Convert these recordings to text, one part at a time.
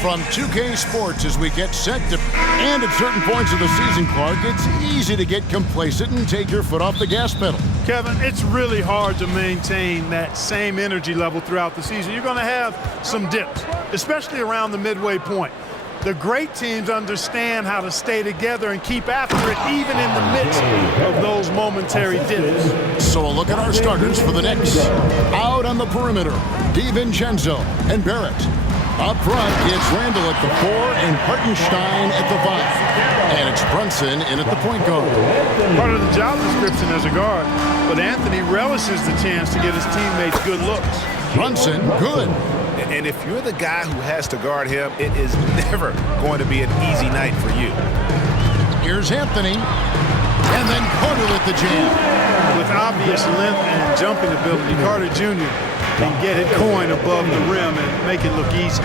from 2K Sports as we get set to... And at certain points of the season, Clark, it's easy to get complacent and take your foot off the gas pedal. Kevin, it's really hard to maintain that same energy level throughout the season. You're going to have some dips, especially around the midway point. The great teams understand how to stay together and keep after it even in the midst of those momentary dips. So a look at our starters for the Knicks. Out on the perimeter, DiVincenzo and Barrett. Up front, it's Randall at the 4 and Hartenstein at the 5. And it's Brunson in at the point guard. Part of the job description as a guard, but Anthony relishes the chance to get his teammates good looks. Brunson, good. And if you're the guy who has to guard him, it is never going to be an easy night for you. Here's Anthony. And then Carter at the jam. With obvious length and jumping ability, Carter Jr. can get it going above the rim and make it look easy.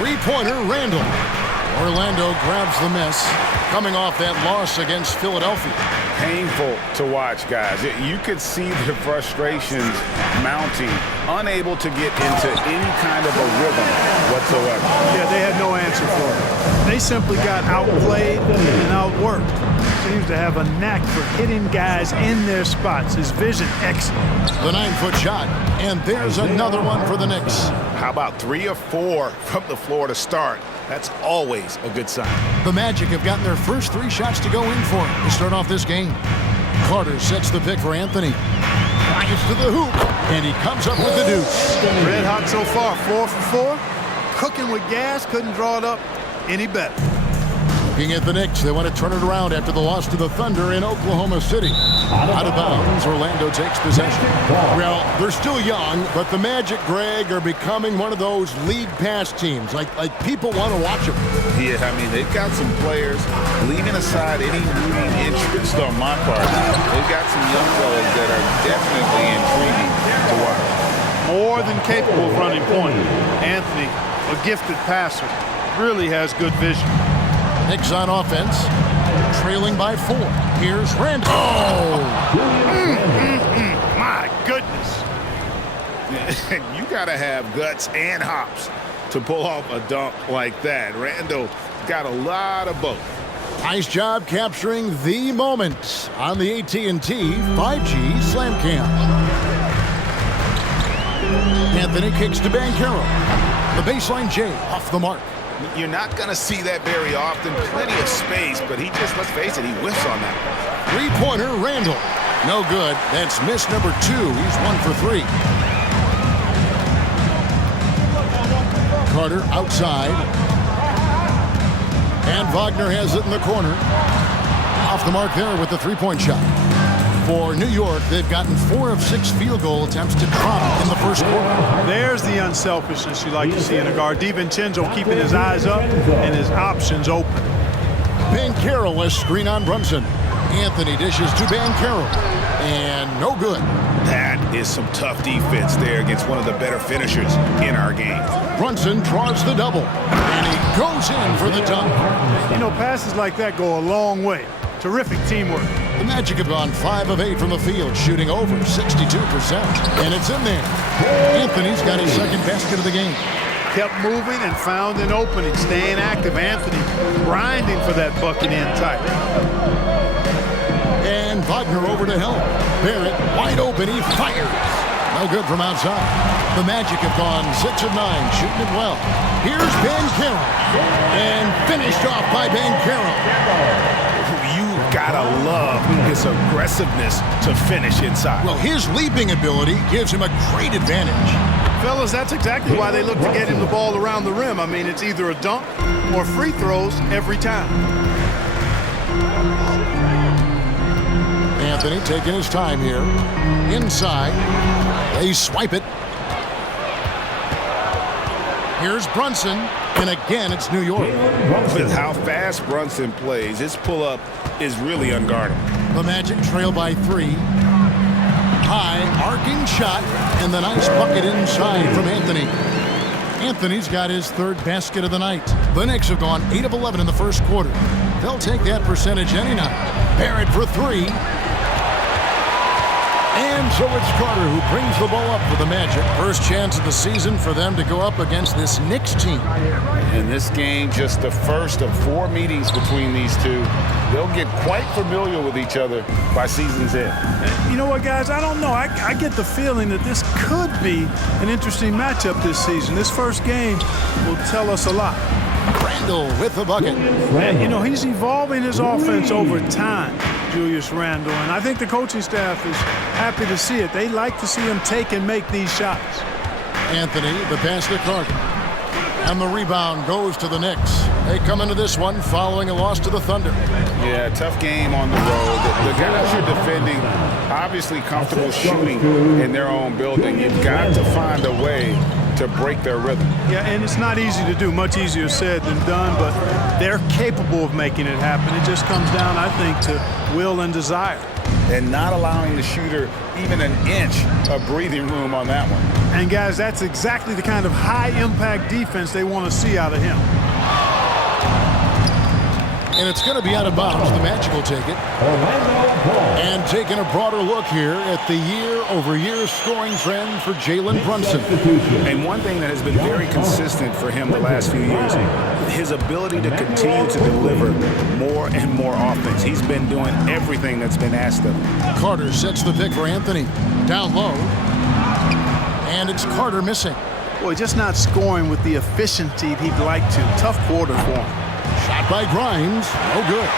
Three-pointer, Randall. Orlando grabs the miss, coming off that loss against Philadelphia. Painful to watch, guys. You could see the frustrations mounting, unable to get into any kind of a rhythm whatsoever. Yeah, they had no answer for it. They simply got outplayed and outworked. Seems to have a knack for hitting guys in their spots. His vision excellent. The 9-foot shot, and there's another one for the Knicks. How about 3 or 4 from the floor to start? That's always a good sign. The Magic have gotten their first 3 shots to go in for it to start off this game. Carter sets the pick for Anthony. Fires to the hoop, and he comes up with the deuce. Red hot so far, 4 for 4. Cooking with gas, couldn't draw it up any better. Looking at the Knicks, they want to turn it around after the loss to the Thunder in Oklahoma City. Out of bounds, Orlando takes possession. Well, they're still young, but the Magic, Greg, are becoming one of those league pass teams. Like people want to watch them. Yeah, I mean, they've got some players, leaving aside any rooting interest on my part. They've got some young fellas that are definitely intriguing to watch. More than capable of running point. Anthony, a gifted passer, really has good vision. Knicks on offense, trailing by 4. Here's Randall. Oh! My goodness. You got to have guts and hops to pull off a dunk like that. Randall got a lot of both. Nice job capturing the moment on the AT&T 5G Slam Cam. Anthony kicks to Banchero. The baseline J off the mark. You're not going to see that very often. Plenty of space, but he just, let's face it, he whiffs on that. Three-pointer, Randall. No good. That's miss number 2. He's 1 for 3. Carter outside. And Wagner has it in the corner. Off the mark there with the three-point shot. For New York, they've gotten 4 of 6 field goal attempts to drop in the first quarter. There's the unselfishness you like to see in a guard. DiVincenzo keeping his eyes up and his options open. Banchero has screen on Brunson. Anthony dishes to Banchero. And no good. That is some tough defense there against one of the better finishers in our game. Brunson draws the double. And he goes in for the dunk. You know, passes like that go a long way. Terrific teamwork. The Magic have gone 5 of 8 from the field, shooting over 62%. And it's in there. Anthony's got his second basket of the game. Kept moving and found an opening. Staying active. Anthony grinding for that bucket in tight. And Wagner over to help. Barrett wide open. He fires. No good from outside. The Magic have gone 6 of 9, shooting it well. Here's Banchero. And finished off by Banchero. Gotta love his aggressiveness to finish inside. Well, his leaping ability gives him a great advantage. Fellas, that's exactly why they look to get him the ball around the rim. I mean, it's either a dunk or free throws every time. Anthony taking his time here. Inside. They swipe it. Here's Brunson. And again, it's New York. With how fast Brunson plays, his pull-up is really unguardable. The Magic trail by 3. High, arcing shot, and the nice bucket inside from Anthony. Anthony's got his 3rd basket of the night. The Knicks have gone 8 of 11 in the first quarter. They'll take that percentage any night. Barrett for 3. And And so it's Carter who brings the ball up for the Magic. First chance of the season for them to go up against this Knicks team. In this game, just the first of 4 meetings between these two. They'll get quite familiar with each other by season's end. You know what, guys? I don't know. I get the feeling that this could be an interesting matchup this season. This first game will tell us a lot. Randle with the bucket. You know, he's evolving his offense over time, Julius Randle, and I think the coaching staff is happy to see it. They like to see him take and make these shots. Anthony, the pass to Carter. And the rebound goes to the Knicks. They come into this one following a loss to the Thunder. Yeah, tough game on the road. The guys you're defending, obviously comfortable shooting in their own building. You've got to find a way to break their rhythm. Yeah, and it's not easy to do. Much easier said than done, but they're capable of making it happen. It just comes down, I think, to will and desire. And not allowing the shooter even an inch of breathing room on that one. And, guys, that's exactly the kind of high-impact defense they want to see out of him. And it's going to be out of bounds. The Magic will take it. And taking a broader look here at the year-over-year scoring trend for Jalen Brunson. And one thing that has been very consistent for him the last few years, his ability to continue to deliver more and more offense. He's been doing everything that's been asked of him. Carter sets the pick for Anthony. Down low. And it's Carter missing. Boy, just not scoring with the efficiency he'd like to. Tough quarter for him. Shot by Grimes. No good.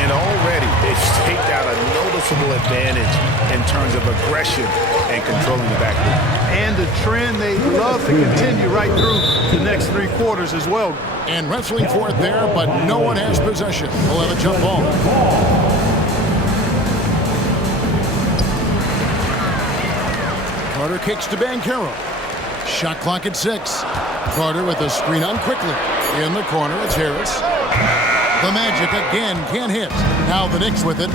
And already they've staked out a noticeable advantage in terms of aggression and controlling the backcourt. And a trend they love to continue right through the next 3 quarters as well. And wrestling for it there, but no one has possession. We'll have a jump ball. Carter kicks to Banchero. Shot clock at 6. Carter with a screen on quickly. In the corner, it's Harris. The Magic again can't hit. Now the Knicks with it.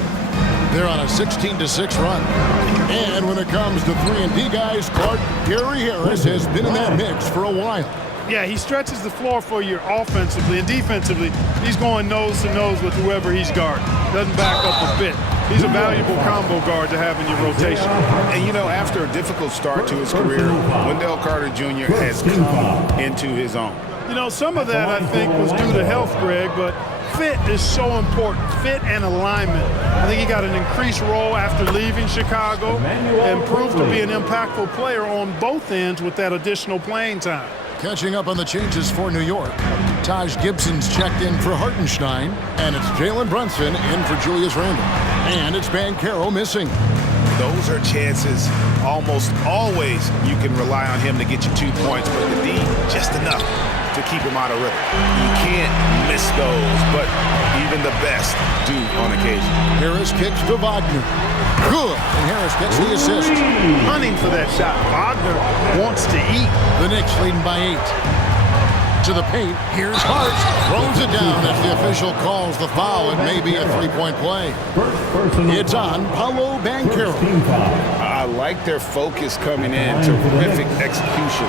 They're on a 16-6 run. And when it comes to 3-and-D guys, Gary Harris has been in that mix for a while. Yeah, he stretches the floor for you offensively and defensively. He's going nose to nose with whoever he's guarding. Doesn't back up a bit. He's a valuable combo guard to have in your rotation. And, you know, after a difficult start to his career, Wendell Carter Jr. has come into his own. You know, some of that, I think, was due to health, Greg, but fit is so important. Fit and alignment. I think he got an increased role after leaving Chicago and proved to be an impactful player on both ends with that additional playing time. Catching up on the changes for New York. Taj Gibson's checked in for Hartenstein, and it's Jalen Brunson in for Julius Randle. And it's Banchero missing. Those are chances almost always you can rely on him to get you 2 points, but the D, just enough to keep him out of rhythm. You can't miss those, but even the best do on occasion. Harris kicks to Wagner. Good, and Harris gets the assist. Hunting for that shot. Wagner wants to eat. The Knicks leading by 8. To the paint, here's Hart. Throws it down as the official calls the foul. It may be a 3-point play. It's on Paolo Banchero. I like their focus coming in. Terrific execution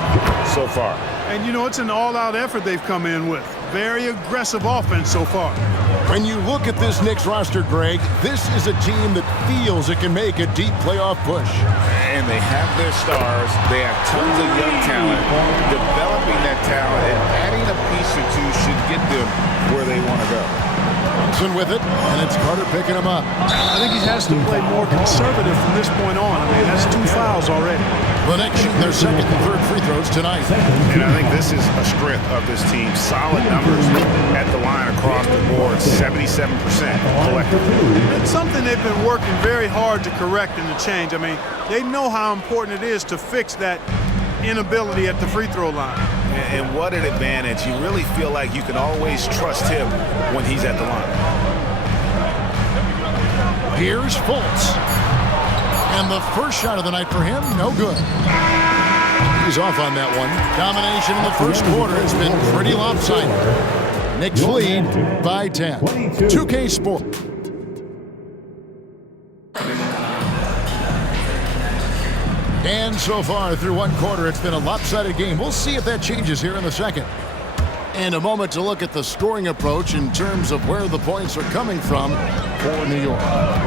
so far. And, you know, it's an all-out effort they've come in with. Very aggressive offense so far. When you look at this Knicks roster, Greg, this is a team that feels it can make a deep playoff push. And they have their stars. They have tons of young talent. Developing that talent and adding a piece or two should get them where they want to go. Brunson with it, and it's Carter picking him up. I think he has to play more conservative from this point on. I mean, that's 2 fouls already. The Knicks shooting their second and third free throws tonight. And I think this is a strength of this team. Solid numbers at the line across the board, 77% collectively. It's something they've been working very hard to correct and to change. I mean, they know how important it is to fix that inability at the free throw line. And what an advantage. You really feel like you can always trust him when he's at the line. Here's Fultz. And the first shot of the night for him, no good. He's off on that one. Domination in the first quarter has been pretty lopsided. Knicks lead by 10. 2K Sport. And so far through one quarter, it's been a lopsided game. We'll see if that changes here in the second. And a moment to look at the scoring approach in terms of where the points are coming from for New York.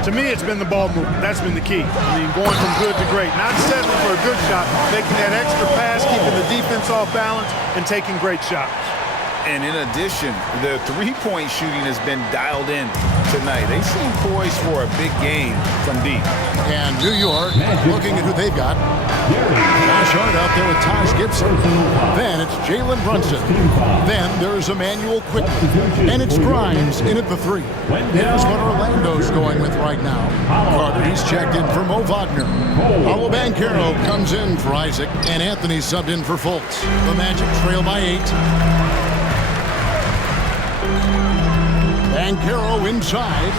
To me, it's been the ball movement. That's been the key. I mean, going from good to great. Not settling for a good shot, making that extra pass, keeping the defense off balance, and taking great shots. And in addition, the three-point shooting has been dialed in tonight. They seem poised for a big game from deep. And New York, looking at who they've got. Josh Hart out there with Taj Gibson. Then it's Jalen Brunson. Then there's Emmanuel Quickly. And it's Grimes in at the three. Here's what Orlando's going with right now. Carter, he's checked in for Mo Wagner. Paolo Banchero comes in for Isaac. And Anthony subbed in for Fultz. The Magic trail by 8. Banchero inside.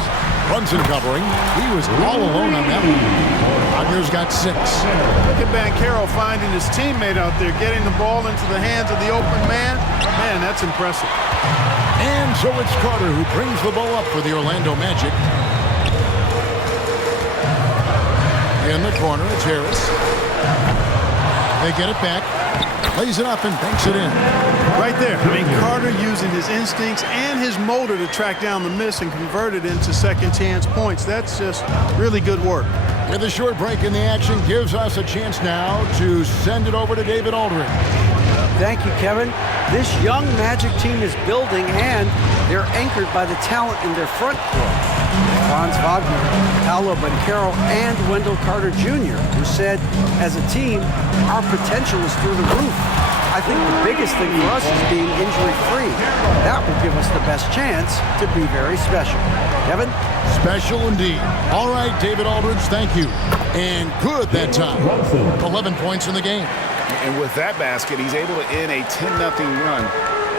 Brunson covering. He was all alone on that one. Wagner's got 6. Look at Banchero finding his teammate out there, getting the ball into the hands of the open man. Man, that's impressive. And so it's Carter who brings the ball up for the Orlando Magic. In the corner, it's Harris. They get it back. Lays it up and banks it in. Right there. I mean, Carter using his instincts and his motor to track down the miss and convert it into second chance points. That's just really good work. With a short break in the action gives us a chance now to send it over to David Aldridge. Thank you, Kevin. This young Magic team is building, and they're anchored by the talent in their front court. Franz Wagner, Paolo Banchero, and Wendell Carter Jr., who said, as a team, our potential is through the roof. I think the biggest thing for us is being injury-free. That will give us the best chance to be very special. Kevin? Special indeed. All right, David Aldridge, thank you. And good that time. 11 points in the game. And with that basket, he's able to end a 10-0 run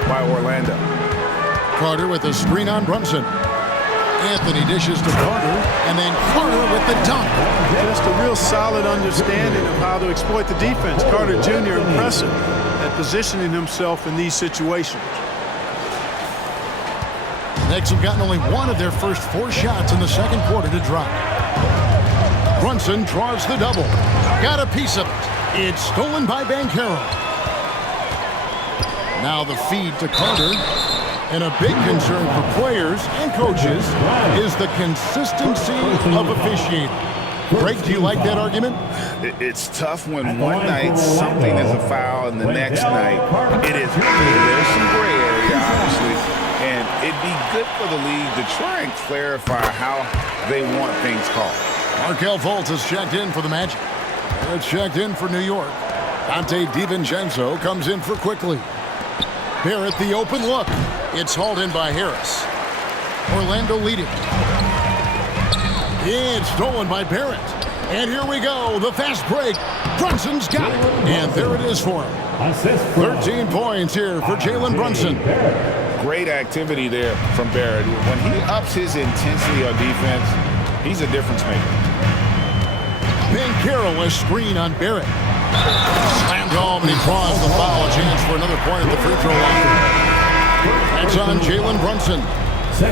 by Orlando. Carter with a screen on Brunson. Anthony dishes to Carter, and then Carter with the dunk. Just a real solid understanding of how to exploit the defense. Carter Jr. impressive at positioning himself in these situations. The Knicks have gotten only one of their first 4 shots in the second quarter to drop. Brunson draws the double. Got a piece of it. It's stolen by Banchero. Now the feed to Carter. And a big concern for players and coaches is the consistency of officiating. Greg, do you like that argument? It's tough when one night something is a foul and the next night it is. There's some gray area, obviously, and it'd be good for the league to try and clarify how they want things called. Markelle Fultz has checked in for the Magic. It's checked in for New York. Dante DiVincenzo comes in for Quickly. Barrett the open look. It's hauled in by Harris. Orlando leading. It's stolen by Barrett. And here we go. The fast break. Brunson's got it. And there it is for him. 13 points here for Jalen Brunson. Great activity there from Barrett. When he ups his intensity on defense, he's a difference maker. Banchero a screen on Barrett. Slammed home, and he draws the foul. A chance for another point at the free throw line. That's on Jalen Brunson.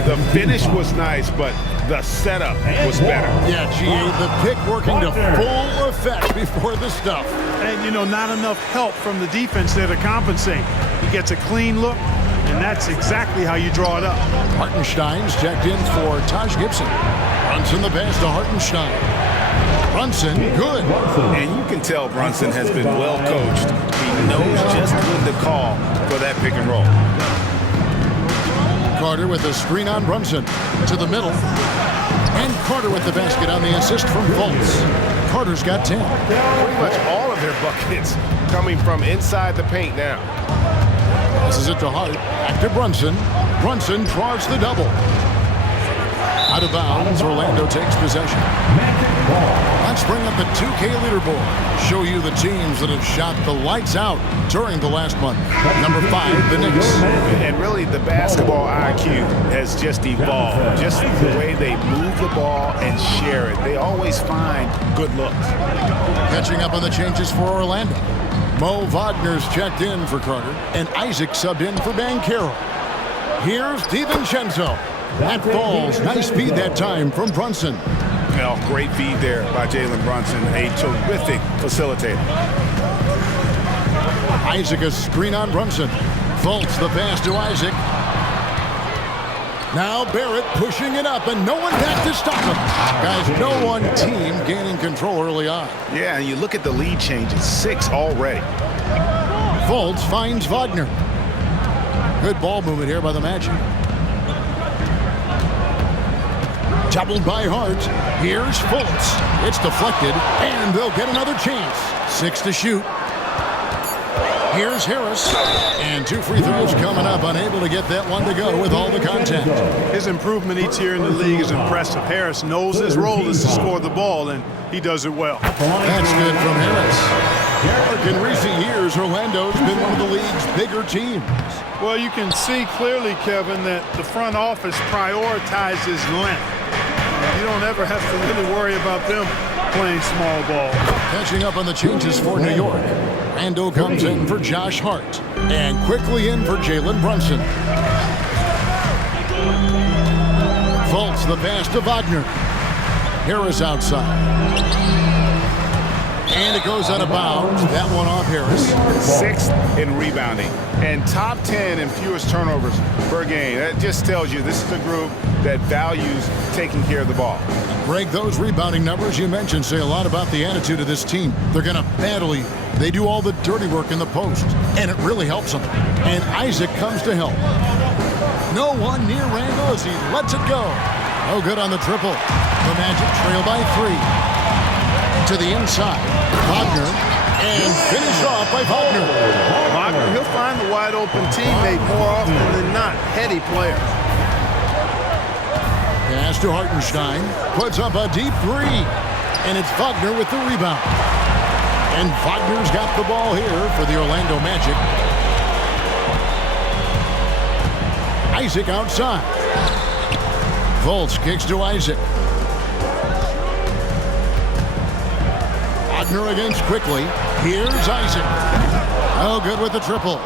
The finish was nice, but the setup was better. Yeah, GA, the pick working to full effect before the stuff. And, you know, not enough help from the defense there to compensate. He gets a clean look, and that's exactly how you draw it up. Hartenstein's checked in for Taj Gibson. Brunson the pass to Hartenstein. Brunson, good. And you can tell Brunson has been well coached. He knows just when to call for that pick and roll. Carter with a screen on Brunson to the middle. And Carter with the basket on the assist from Fultz. Carter's got 10. Pretty much all of their buckets coming from inside the paint now. Passes it to Hart. Back to Brunson. Brunson draws the double. Out of bounds, Orlando takes possession. Let's bring up the 2K leaderboard. Show you the teams that have shot the lights out during the last month. Number 5, the Knicks. And really, the basketball IQ has just evolved. Just the way they move the ball and share it. They always find good looks. Catching up on the changes for Orlando. Mo Wagner's checked in for Carter, and Isaac subbed in for Banchero. Here's DiVincenzo. That falls. Nice feed that time from Brunson. Well, great feed there by Jalen Brunson, a terrific facilitator. Isaac a screen on Brunson. Fultz, the pass to Isaac. Now Barrett pushing it up, and no one back to stop him. Guys, no one team gaining control early on. Yeah, and you look at the lead changes, 6 already. Fultz finds Wagner. Good ball movement here by the Magic. Doubled by Hart. Here's Fultz. It's deflected, and they'll get another chance. 6 to shoot. Here's Harris. And 2 free throws coming up. Unable to get that one to go with all the contact. His improvement each year in the league is impressive. Harris knows his role is to score the ball, and he does it well. That's good from Harris. In recent years, Orlando's been one of the league's bigger teams. Well, you can see clearly, Kevin, that the front office prioritizes length. You don't ever have to really worry about them playing small ball. Catching up on the changes for New York. Randall comes in for Josh Hart. And quickly in for Jalen Brunson. Fultz, the pass to Wagner. Harris outside. And it goes out of bounds. That one off Harris. 6th in rebounding and top 10 in fewest turnovers per game. That just tells you this is a group that values taking care of the ball. Greg, those rebounding numbers you mentioned say a lot about the attitude of this team. They're going to battle you. They do all the dirty work in the post, and it really helps them. And Isaac comes to help. No one near Randall as he lets it go. No good on the triple. The Magic trail by 3. To the inside. Wagner. And finished off by Wagner. Wagner, he'll find the wide open teammate more often than not. Heady player. Pass to Hartenstein. Puts up a deep 3. And it's Wagner with the rebound. And Wagner's got the ball here for the Orlando Magic. Isaac outside. Fultz kicks to Isaac. Wagner against quickly. Here's Isaac. Oh, good with the triple.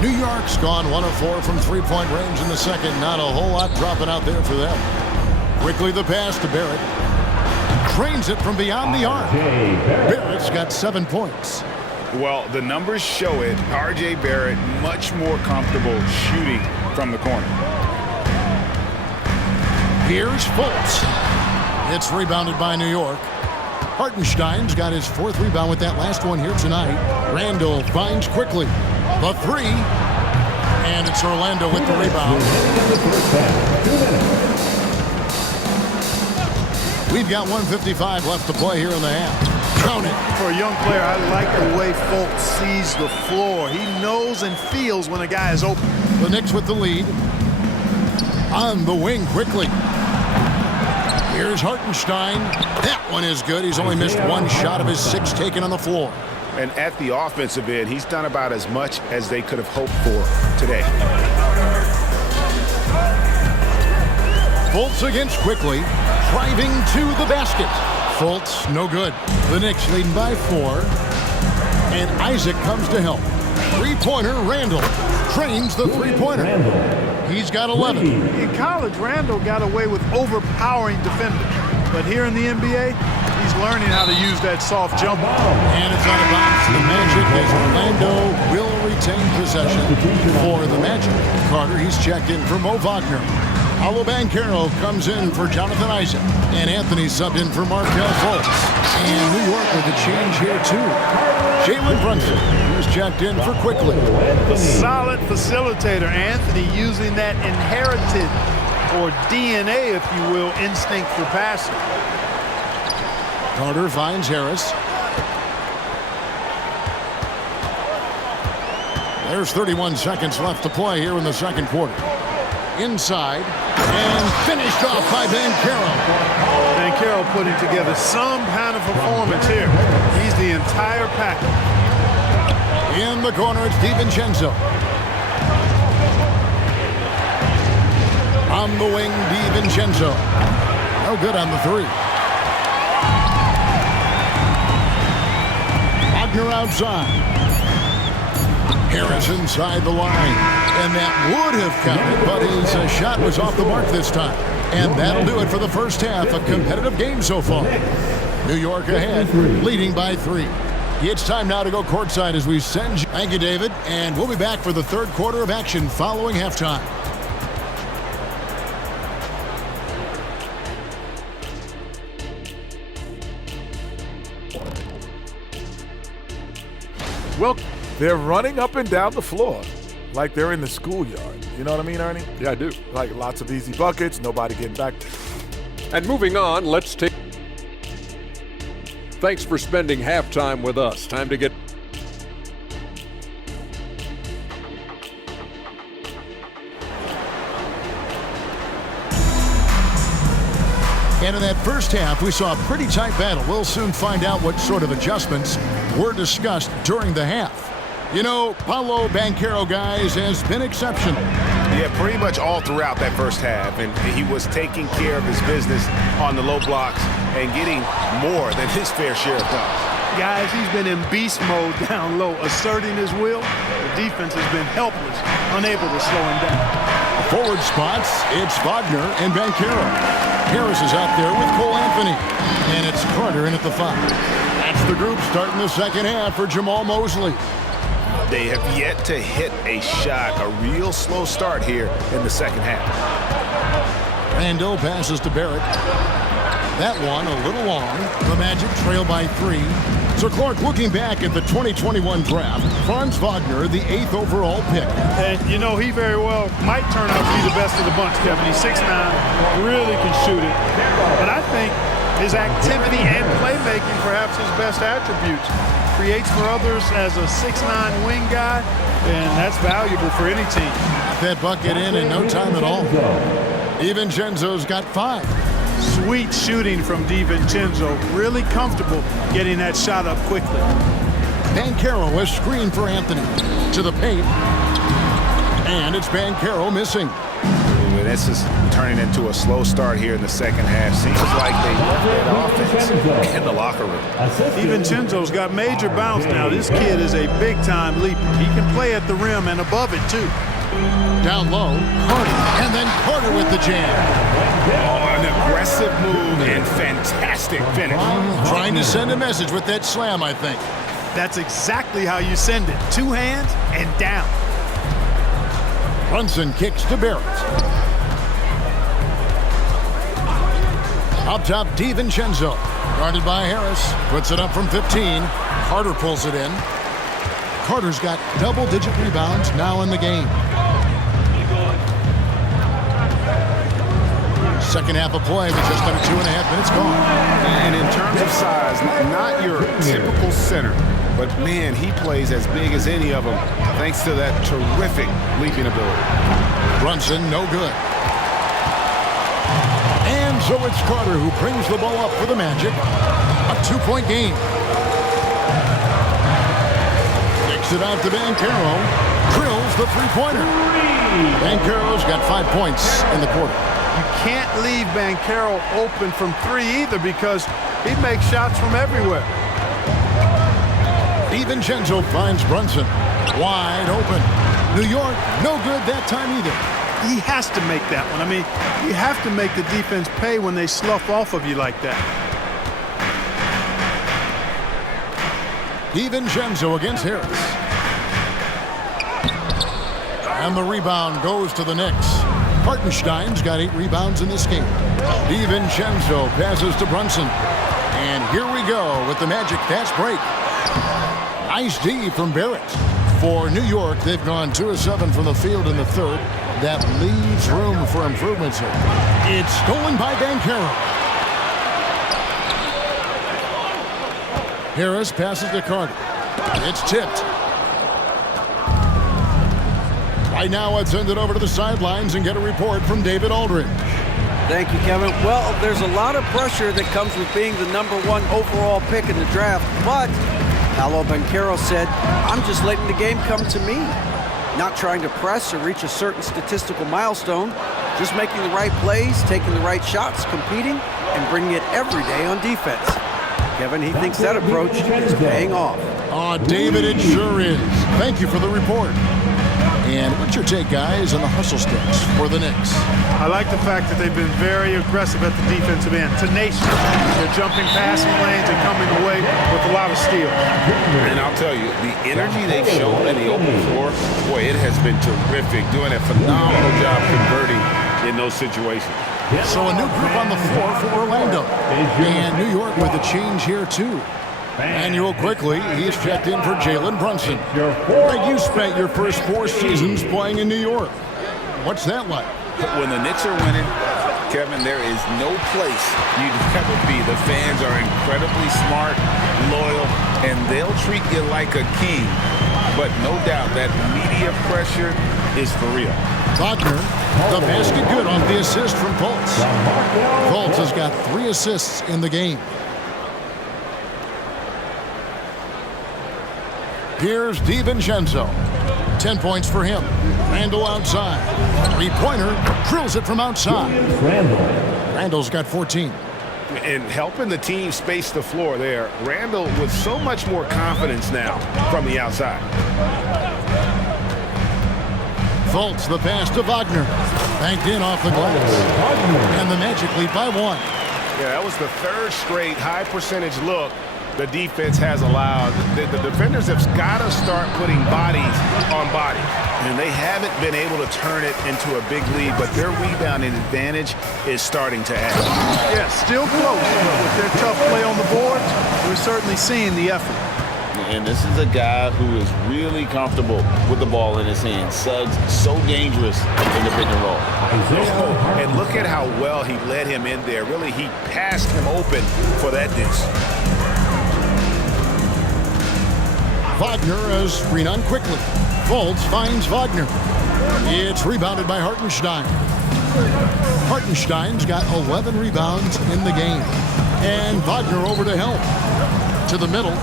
New York's gone 1 of 4 from three-point range in the second. Not a whole lot dropping out there for them. Quickly the pass to Barrett. Cranes it from beyond the arc. Barrett's got 7 points. Well, the numbers show it. R.J. Barrett much more comfortable shooting from the corner. Here's Fultz. It's rebounded by New York. Hartenstein's got his 4th rebound with that last one here tonight. Randall finds quickly. The 3. And it's Orlando with the rebound. We've got 1:55 left to play here in the half. Count it. For a young player, I like the way Fultz sees the floor. He knows and feels when a guy is open. The Knicks with the lead. On the wing quickly. Here's Hartenstein. That one is good. He's only missed 1 shot of his 6 taken on the floor. And at the offensive end, he's done about as much as they could have hoped for today. Fultz against quickly. Driving to the basket. Fultz, no good. The Knicks leading by 4. And Isaac comes to help. 3-pointer, Randall. Trains the 3-pointer. He's got 11. In college, Randall got away with overpowering defenders. But here in the NBA, he's learning how to use that soft jumper. And it's out of bounds to the Magic as Orlando will retain possession for the Magic. Carter, he's checked in for Mo Wagner. Paolo Banchero comes in for Jonathan Isaac. And Anthony subbed in for Markelle Fultz. And New York with a change here, too. Jalen Brunson, who's checked in for quickly. A solid facilitator. Anthony using that inherited, or DNA, if you will, instinct for passing. Carter finds Harris. There's 31 seconds left to play here in the second quarter. Inside, and finished off by Banchero. Banchero putting together some kind of performance here. He's the entire package. In the corner, it's DiVincenzo. On the wing, DiVincenzo. No good on the 3. Wagner outside. Harris inside the line. And that would have counted, but his shot was off the mark this time. And that'll do it for the first half. A competitive game so far. New York ahead, leading by 3. It's time now to go courtside as we send you. Thank you, David. And we'll be back for the third quarter of action following halftime. Well, they're running up and down the floor like they're in the schoolyard. You know what I mean, Ernie? Yeah, I do. Like lots of easy buckets, nobody getting back. And moving on, let's take... Thanks for spending halftime with us. Time to get... And in that first half, we saw a pretty tight battle. We'll soon find out what sort of adjustments were discussed during the half. You know, Paolo Banchero, guys, has been exceptional. Yeah, pretty much all throughout that first half. And he was taking care of his business on the low blocks and getting more than his fair share of dunks. Guys, he's been in beast mode down low, asserting his will. The defense has been helpless, unable to slow him down. Forward spots, it's Wagner and Banchero. Harris is out there with Cole Anthony. And it's Carter in at the 5. That's the group starting the second half for Jamal Mosley. They have yet to hit a shot, a real slow start here in the second half. Randall passes to Barrett. That one a little long. The Magic trail by 3. So Clark, looking back at the 2021 draft, Franz Wagner, the 8th overall pick. And, you know, he very well might turn out to be the best of the bunch, Kevin. He's 6'9", really can shoot it. But I think his activity and playmaking, perhaps his best attributes. Creates for others as a 6'9" wing guy, and that's valuable for any team. That bucket in no time at all. DiVincenzo's got 5. Sweet shooting from DiVincenzo. Really comfortable getting that shot up quickly. Banchero a screen for Anthony. To the paint. And it's Banchero missing. And this is turning into a slow start here in the second half. Seems like they left that offense in the locker room. DiVincenzo's got major bounce now. This kid is a big-time leaper. He can play at the rim and above it, too. Down low, Carter, and then Carter with the jam. Oh, an aggressive move and fantastic finish. Trying to send a message with that slam, I think. That's exactly how you send it. 2 hands and down. Brunson kicks to Barrett. Up top, DiVincenzo. Guarded by Harris. Puts it up from 15. Carter pulls it in. Carter's got double-digit rebounds now in the game. Second half of play with just under 2.5 minutes gone. And in terms of size, not your typical center, but man, he plays as big as any of them thanks to that terrific leaping ability. Brunson, no good. And so it's Carter who brings the ball up for the Magic. A 2-point game. Kicks it out to Banchero. Drills the 3-pointer. Banchero's got 5 points in the quarter. You can't leave Banchero open from 3 either because he makes shots from everywhere. DiVincenzo finds Brunson wide open. New York, no good that time either. He has to make that one. I mean, you have to make the defense pay when they slough off of you like that. DiVincenzo against Harris. And the rebound goes to the Knicks. Hartenstein's got 8 rebounds in this game. DiVincenzo passes to Brunson. And here we go with the Magic fast break. Nice D from Barrett. For New York, they've gone 2 of 7 from the field in the third. That leaves room for improvements here. It's stolen by Banchero. Harris passes to Carter. It's tipped. Right now, let's send it over to the sidelines and get a report from David Aldridge. Thank you, Kevin. Well, there's a lot of pressure that comes with being the #1 overall pick in the draft, but Paolo Banchero said, I'm just letting the game come to me. Not trying to press or reach a certain statistical milestone, just making the right plays, taking the right shots, competing, and bringing it every day on defense. Kevin, he thinks that approach is paying off. Oh, David, it sure is. Thank you for the report. And what's your take, guys, on the hustle sticks for the Knicks? I like the fact that they've been very aggressive at the defensive end. Tenacious. They're jumping passing lanes and coming away with a lot of steals. And I'll tell you, the energy they've shown in the open floor, boy, it has been terrific. Doing a phenomenal job converting in those situations. So a new group on the floor for Orlando. And New York with a change here, too. Manuel quickly, he's checked in for Jalen Brunson. Greg, you spent your first 4 seasons playing in New York. What's that like? When the Knicks are winning, Kevin, there is no place you'd ever be. The fans are incredibly smart, loyal, and they'll treat you like a king. But no doubt that media pressure is for real. Wagner, the basket good on the assist from Fultz. Fultz has got 3 assists in the game. Here's DiVincenzo. 10 points for him. Randall outside. 3-pointer. Drills it from outside. Randall's got 14. And helping the team space the floor there. Randall with so much more confidence now from the outside. Fultz, the pass to Wagner. Banked in off the glass. And the Magic lead by 1. Yeah, that was the 3rd straight high percentage look the defense has allowed. The defenders have got to start putting bodies on bodies. And they haven't been able to turn it into a big lead, but their rebounding advantage is starting to add. Yeah, still close, but with their tough play on the boards, we're certainly seeing the effort. And this is a guy who is really comfortable with the ball in his hands. Suggs so dangerous in the pick and roll. And look at how well he led him in there. Really, he passed him open for that deuce. Wagner as screen on quickly. Fultz finds Wagner. It's rebounded by Hartenstein. Hartenstein's got 11 rebounds in the game. And Wagner over to help. To the middle.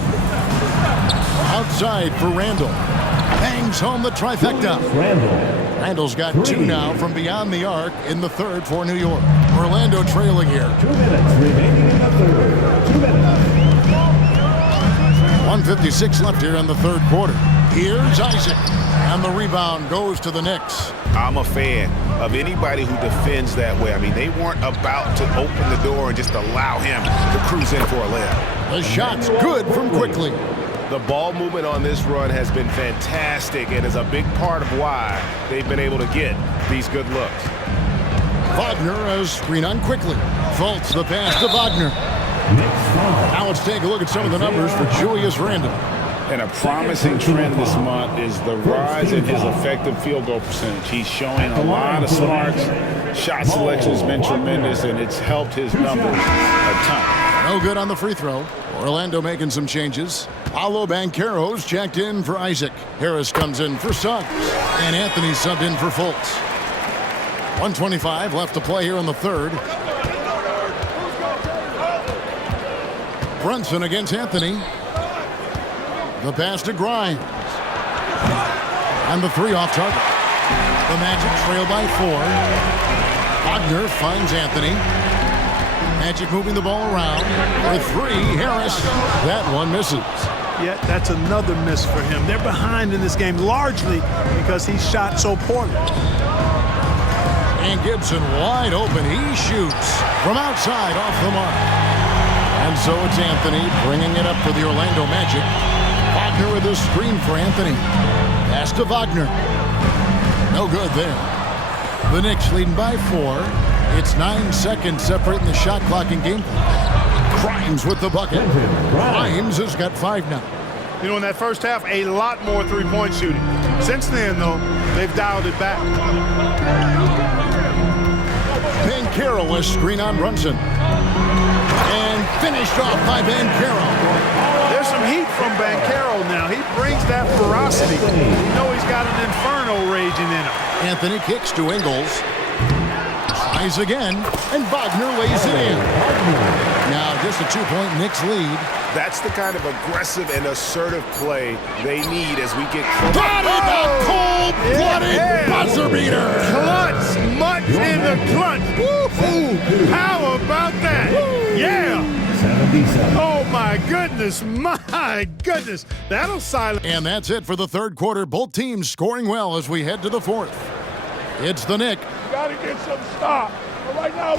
Outside for Randall. Bangs home the trifecta. Randall's got 2 now from beyond the arc in the 3rd for New York. Orlando trailing here. 2 minutes remaining in the 3rd. 2 minutes. 1:56 left here in the 3rd quarter. Here's Isaac. And the rebound goes to the Knicks. I'm a fan of anybody who defends that way. I mean, they weren't about to open the door and just allow him to cruise in for a layup. The shot's good from quickly. The ball movement on this run has been fantastic and is a big part of why they've been able to get these good looks. Wagner as screen on quickly. Fultz the pass to Wagner. Now let's take a look at some of the numbers for Julius Randle. And a promising trend this month is the rise in his effective field goal percentage. He's showing a lot of smarts. Shot selection has been tremendous, and it's helped his numbers a ton. No good on the free throw. Orlando making some changes. Paolo Banchero's checked in for Isaac. Harris comes in for Suggs. And Anthony subbed in for Fultz. 1:25 left to play here in the 3rd. Brunson against Anthony. The pass to Grimes. And the 3 off target. The Magic trail by 4. Wagner finds Anthony. Magic moving the ball around. For 3, Harris. That one misses. Yeah, that's another miss for him. They're behind in this game largely because he shot so poorly. And Gibson wide open. He shoots from outside off the mark. And so it's Anthony bringing it up for the Orlando Magic. Wagner with a screen for Anthony. Pass to Wagner. No good there. The Knicks leading by 4. It's 9 seconds separating the shot clock and game clock. Grimes with the bucket. Grimes has got 5 now. You know, in that first half, a lot more three-point shooting. Since then, though, they've dialed it back. Banchero a screen on Brunson. And finished off by Banchero. There's some heat from Banchero now. He brings that ferocity. You know he's got an inferno raging in him. Anthony kicks to Ingles. Tries again, and Wagner lays it in. Now just a 2-point Knicks lead. That's the kind of aggressive and assertive play they need as we get close. Got it! A cold-blooded buzzer beater! Clutch! Much in the clutch! Woo-hoo! How about that? Yeah! 77. Oh, my goodness! My goodness. That'll silence. And that's it for the third quarter. Both teams scoring well as we head to the fourth. It's the Knicks. You got to get some stop. But right now,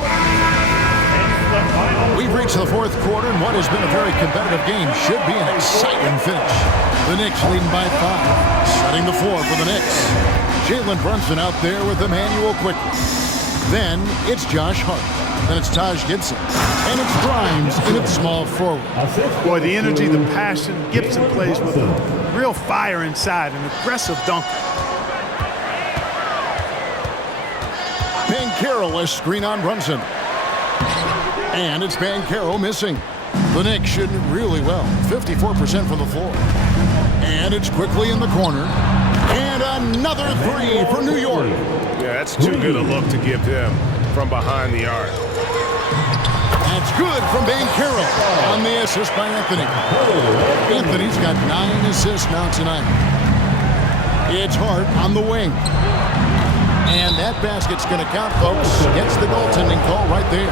We've reached the fourth quarter, and what has been a very competitive game should be an exciting finish. The Knicks leading by 5, setting the floor for the Knicks. Jalen Brunson out there with Emmanuel Quickly. Then it's Josh Hart. Then it's Taj Gibson. And it's Grimes in its small forward. Boy, the energy, the passion. Gibson plays with a real fire inside, an aggressive dunker. Banchero, a screen on Brunson. And it's Banchero missing. The Knicks shooting really well, 54% from the floor. And it's Quickly in the corner. And another three for New York. Yeah, that's too good a look to give him from behind the arc. That's good from Banchero on the assist by Anthony. Anthony's got 9 assists now tonight. It's Hart on the wing. And that basket's going to count, folks. Gets the goaltending call right there.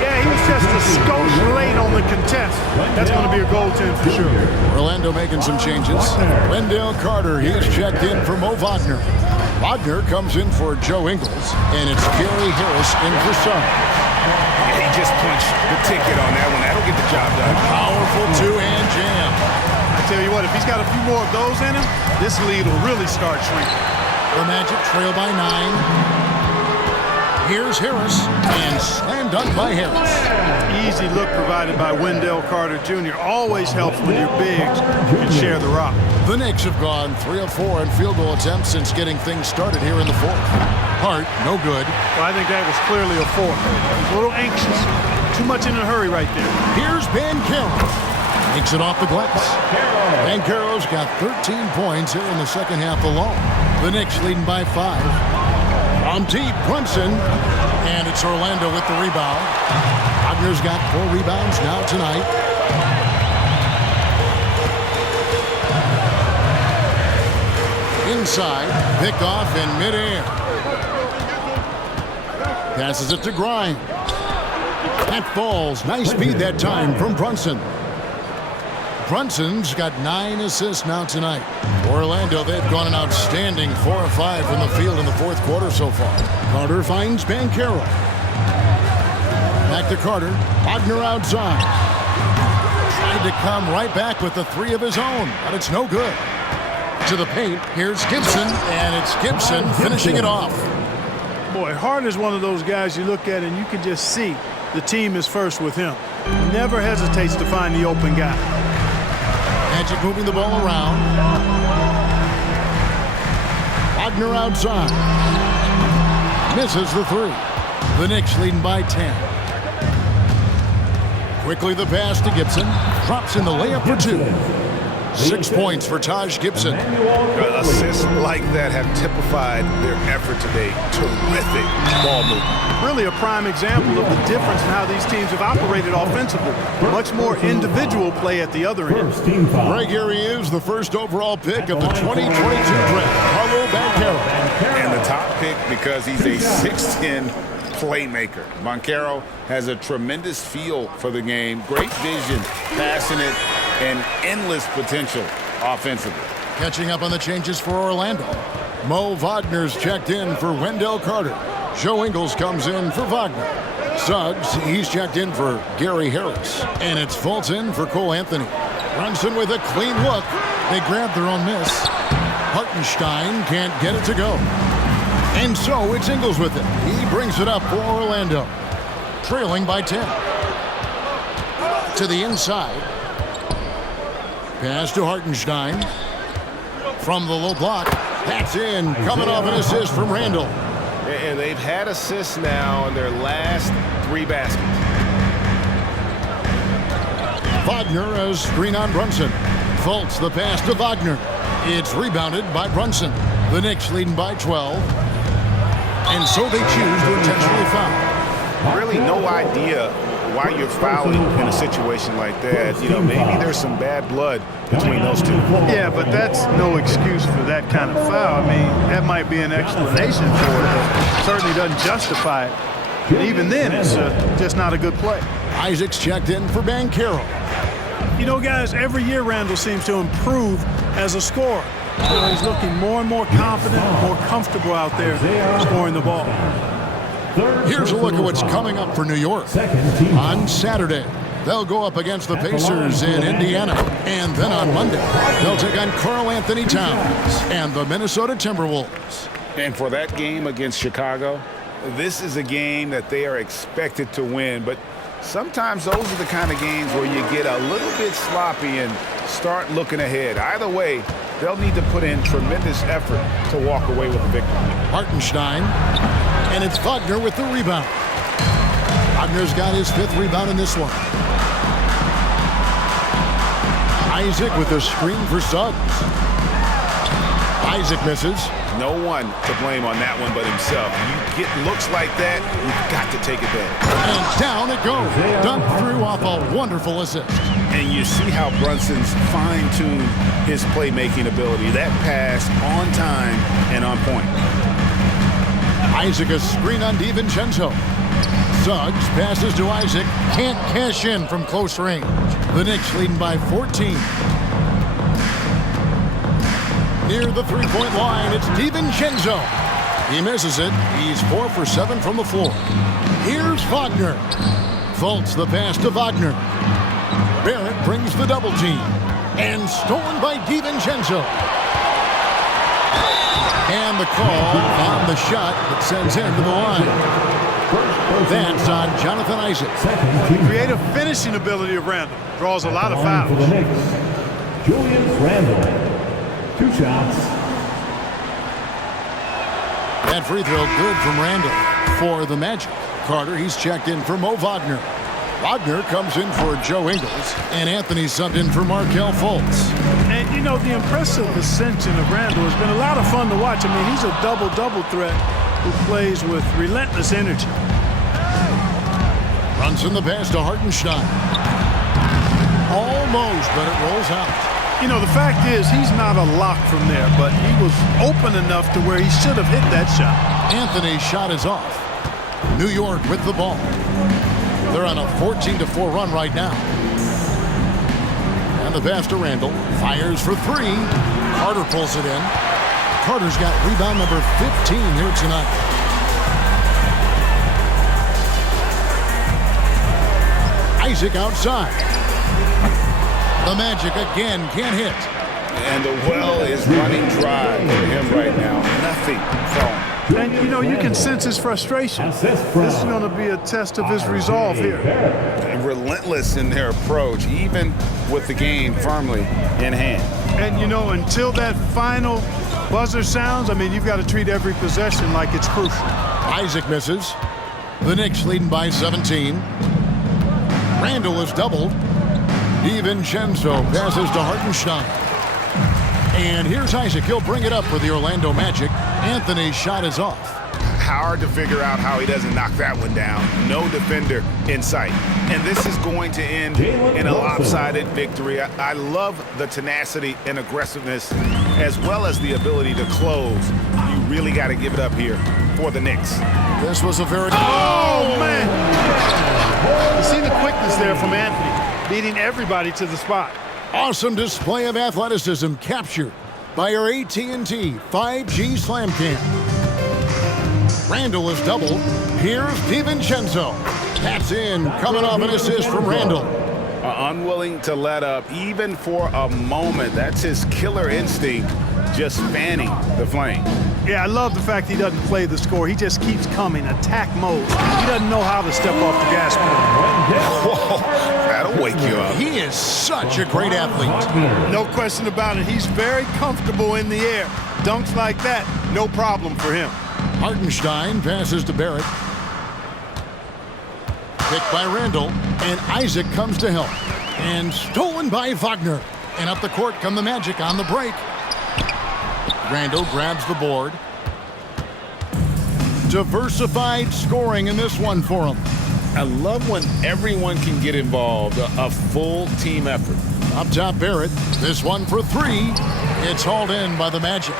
Yeah, he was just a skosh late on the contest. That's going to be a goaltend for sure. Orlando making some changes. Wendell Carter, he's checked in for Mo Wagner. Wagner comes in for Joe Ingles, and it's Gary Harris in for Suggs. He just punched the ticket on that one. That'll get the job done. Powerful two-hand jam. I tell you what, if he's got a few more of those in him, this lead will really start shrinking. The Magic trail by 9. Here's Harris, and slam dunk by Harris. Easy look provided by Wendell Carter Jr. Always helps when your bigs can share the rock. The Knicks have gone 3 of 4 in field goal attempts since getting things started here in the fourth. Hart, no good. Well, I think that was clearly a 4. He's a little anxious. Too much in a hurry right there. Here's Banchero. Takes it off the glass. Banchero's got 13 points here in the second half alone. The Knicks leading by 5. From deep, Brunson. And it's Orlando with the rebound. Wagner's got 4 rebounds now tonight. Inside, picked off in midair. Passes it to Grimes. That falls. Nice speed that time from Brunson. Brunson's got 9 assists now tonight. Orlando, they've gone an outstanding 4 of 5 from the field in the fourth quarter so far. Carter finds Banchero. Back to Carter. Wagner outside. Tried to come right back with the 3 of his own, but it's no good. To the paint, here's Gibson, and it's Gibson finishing it off. Boy, Hart is one of those guys you look at and you can just see the team is first with him. Never hesitates to find the open guy. Magic moving the ball around. Wagner outside. Misses the 3. The Knicks leading by 10. Quickly the pass to Gibson. Drops in the layup for 2. 6 points for Taj Gibson. Assists like that have typified their effort today. Terrific ball movement. Really a prime example of the difference in how these teams have operated offensively. Much more individual play at the other end. Right here he is, the first overall pick of the 2022 draft, Paolo Banchero. And the top pick because he's a 6'10" playmaker. Banchero has a tremendous feel for the game, great vision, passing it, and endless potential offensively. Catching up on the changes for Orlando. Mo Wagner's checked in for Wendell Carter. Joe Ingles comes in for Wagner. Suggs, he's checked in for Gary Harris. And it's Fulton for Cole Anthony. Brunson with a clean look. They grab their own miss. Hartenstein can't get it to go. And so it's Ingles with it. He brings it up for Orlando. Trailing by 10. To the inside. Pass to Hartenstein. From the low block. That's in. Coming off an assist from Randall. And they've had assists now in their last 3 baskets. Wagner a screen on Brunson. Fultz the pass to Wagner. It's rebounded by Brunson. The Knicks leading by 12. And so they choose to intentionally foul. Really no idea why you're fouling in a situation like that. You know, maybe there's some bad blood between those two. Yeah, but that's no excuse for that kind of foul. I mean, that might be an explanation for it, but certainly doesn't justify it. And even then, it's just not a good play. Isaac's checked in for Banchero. You know, guys, every year Randall seems to improve as a scorer. You know, he's looking more and more confident, more comfortable out there scoring the ball. Here's a look at what's coming up for New York. On Saturday, they'll go up against the Pacers in Indiana. And then on Monday, they'll take on Karl Anthony Towns and the Minnesota Timberwolves. And for that game against Chicago, this is a game that they are expected to win. But sometimes those are the kind of games where you get a little bit sloppy and start looking ahead. Either way, they'll need to put in tremendous effort to walk away with a victory. Hartenstein, and it's Wagner with the rebound. Wagner's got his 5th rebound in this one. Isaac with a screen for Suggs. Isaac misses. No one to blame on that one but himself. You get looks like that, you've got to take advantage. And down it goes. Dunked through off a wonderful assist. And you see how Brunson's fine-tuned his playmaking ability. That pass on time and on point. Isaac a screen on DiVincenzo. Suggs passes to Isaac. Can't cash in from close range. The Knicks leading by 14. Near the three-point line, it's DiVincenzo. He misses it. He's 4 for 7 from the floor. Here's Wagner. Fultz the pass to Wagner. Barrett brings the double team. And stolen by DiVincenzo. And the call on the shot that sends him to the line. That's on Jonathan Isaac. The creative finishing ability of Randall draws a lot of fouls. Julius Randle. 2 shots. That free throw good from Randall for the Magic. Carter, he's checked in for Mo Wagner. Wagner comes in for Joe Ingles, and Anthony subbed in for Markelle Fultz. And, you know, the impressive ascension of Randall has been a lot of fun to watch. I mean, he's a double-double threat who plays with relentless energy. Runs in the pass to Hartenstein. Almost, but it rolls out. You know, the fact is he's not a lock from there, but he was open enough to where he should have hit that shot. Anthony's shot is off. New York with the ball. They're on a 14-4 run right now. And the pass to Randall. Fires for 3. Carter pulls it in. Carter's got rebound number 15 here tonight. Isaac outside. The Magic again can't hit. And the well is running dry for him right now. Nothing falling. And, you know, you can sense his frustration. This is going to be a test of his resolve here. And relentless in their approach, even with the game firmly in hand. And, you know, until that final buzzer sounds, I mean, you've got to treat every possession like it's crucial. Isaac misses. The Knicks leading by 17. Randall is doubled. DiVincenzo passes to Hartenstein. And here's Isaac. He'll bring it up for the Orlando Magic. Anthony's shot is off. Hard to figure out how he doesn't knock that one down. No defender in sight. And this is going to end in a lopsided victory. I love the tenacity and aggressiveness as well as the ability to close. You really got to give it up here for the Knicks. This was a very... Oh, man! You see the quickness there from Anthony, beating everybody to the spot. Awesome display of athleticism captured by our AT&T 5G Slam Cam. Randall is doubled. Here's DiVincenzo. That's in, coming off an assist from Randall. Unwilling to let up even for a moment. That's his killer instinct, just fanning the flame. Yeah, I love the fact he doesn't play the score. He just keeps coming, attack mode. He doesn't know how to step off the gas pedal. Whoa, that'll wake you up. He is such a great athlete. No question about it. He's very comfortable in the air. Dunks like that, no problem for him. Hartenstein passes to Barrett. Picked by Randall, and Isaac comes to help. And stolen by Wagner. And up the court come the Magic on the break. Randall grabs the board. Diversified scoring in this one for him. I love when everyone can get involved, a full team effort. Up top, Barrett. This one for 3. It's hauled in by the Magic.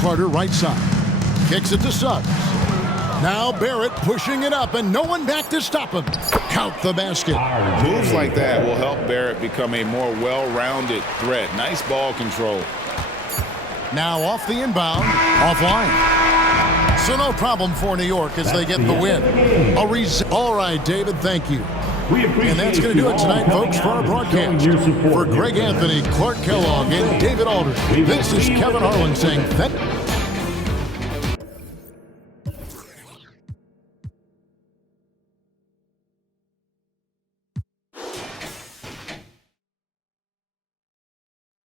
Carter right side. Kicks it to Suggs. Now Barrett pushing it up and no one back to stop him. count the basket. Moves like that will help Barrett become a more well-rounded threat. Nice ball control. Now off the inbound, offline. So no problem for New York as they get the win. All right, David, thank you. And that's going to do it tonight, folks, for our broadcast. For Greg Anthony, Clark Kellogg, and David Aldridge, this is Kevin Harlan saying thank you.